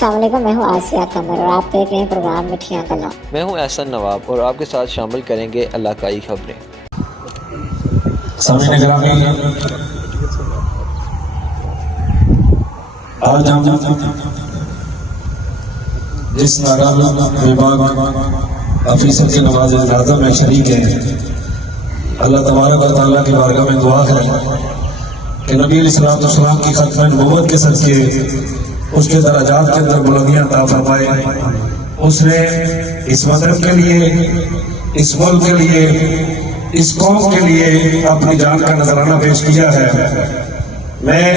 अस्सलाम वालेकुम, मैं हूँ आसिया कमर और आप देख रहे हैं प्रोग्राम मिठियाँ गल्लां। मैं हूं एहसन नवाब और आपके साथ शामिल करेंगे इलाकाई खबरें। सामने ग्रामी आज हम जिस नाराज विभाग ऑफिसर की नवाज जनाजा में शरीक है, अल्लाह तबारक व तआला की बारगाह में दुआ है कि नबी अलैहिस्सलाम की खत्म नबूवत के सदके उसके दराजात के अंदर बुलंदियां अता फरमाए। उसने इस वतन के लिए, इस मुल्क के लिए, इस कौम के लिए अपनी जान का नजराना पेश किया है। मैं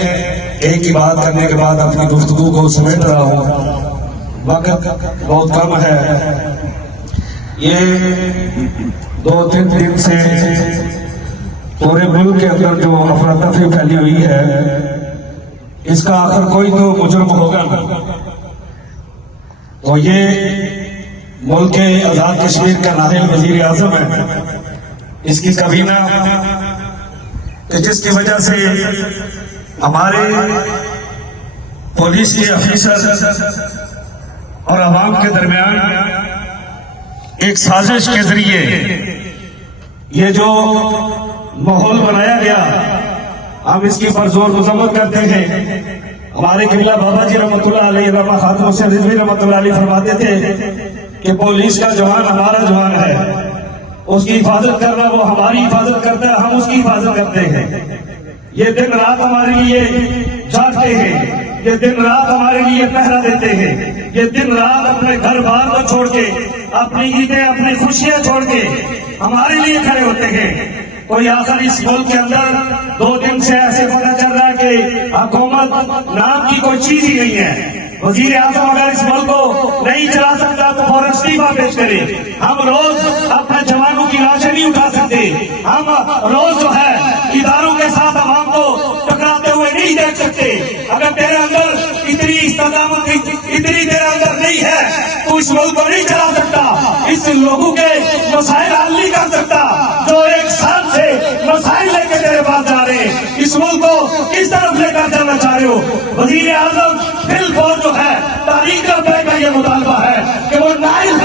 एक ही बात करने के बाद अपनी गुफ्तगू को समेट रहा हूँ, वक्त बहुत कम है। ये 2-3 दिन से पूरे मुल्क के अंदर जो अफरा तफरी फैली हुई है, इसका आखिर कोई तो मुजरम होगा ना। तो ये मुल्क के आजाद कश्मीर का नाहिल वजीर आजम है, इसकी कबीना कि जिसकी वजह से हमारे पुलिस के अफीसर और आवाम के दरमियान एक साजिश के जरिए ये जो माहौल बनाया गया, हम इसकी परजोर मजम्मत करते हैं। हमारे किबला बाबा जी रहमतुल्लाह अलैहि रमा खातून से रिजवी रहमतुल्लाह अलैहि फरमाते थे कि पुलिस का जवान हमारा जवान है, उसकी हिफाजत करना वो हमारी हिफाजत करता है, हम उसकी हिफाजत करते हैं। ये दिन रात हमारे लिए जागते हैं, ये दिन रात हमारे लिए पहरा देते हैं, ये दिन रात अपने घर बार को छोड़ के, अपनी ईदें, अपनी खुशियां छोड़ के हमारे लिए खड़े होते हैं। कोई आखिर इस मुल्क के अंदर 2 दिन से ऐसे पता चल रहा है कि हुकूमत नाम की कोई चीज ही नहीं है। वजीर आजम अगर इस मुल्क को नहीं चला सकता तो फौरन इस्तीफा पेश करे। हम रोज अपने जवानों की लाशें नहीं उठा सकते, हम रोज जो है इदारों के साथ आवाम को टकराते हुए नहीं देख सकते। अगर तेरे अंदर इतनी इस्तेकामत, इतनी तेरे अंदर नहीं है, तो इस मुल्क को नहीं चला सकता, इस लोगों के मसाइल हल नहीं कर सकता। जो 1 साल से मसाइल लेके तेरे पास जा रहे हैं, इस मुल्क को किस तरफ लेकर जाना चाह रहे हो? वजीर आजम बिल जो है तारीख का ये मुतालबा है कि वो नाइल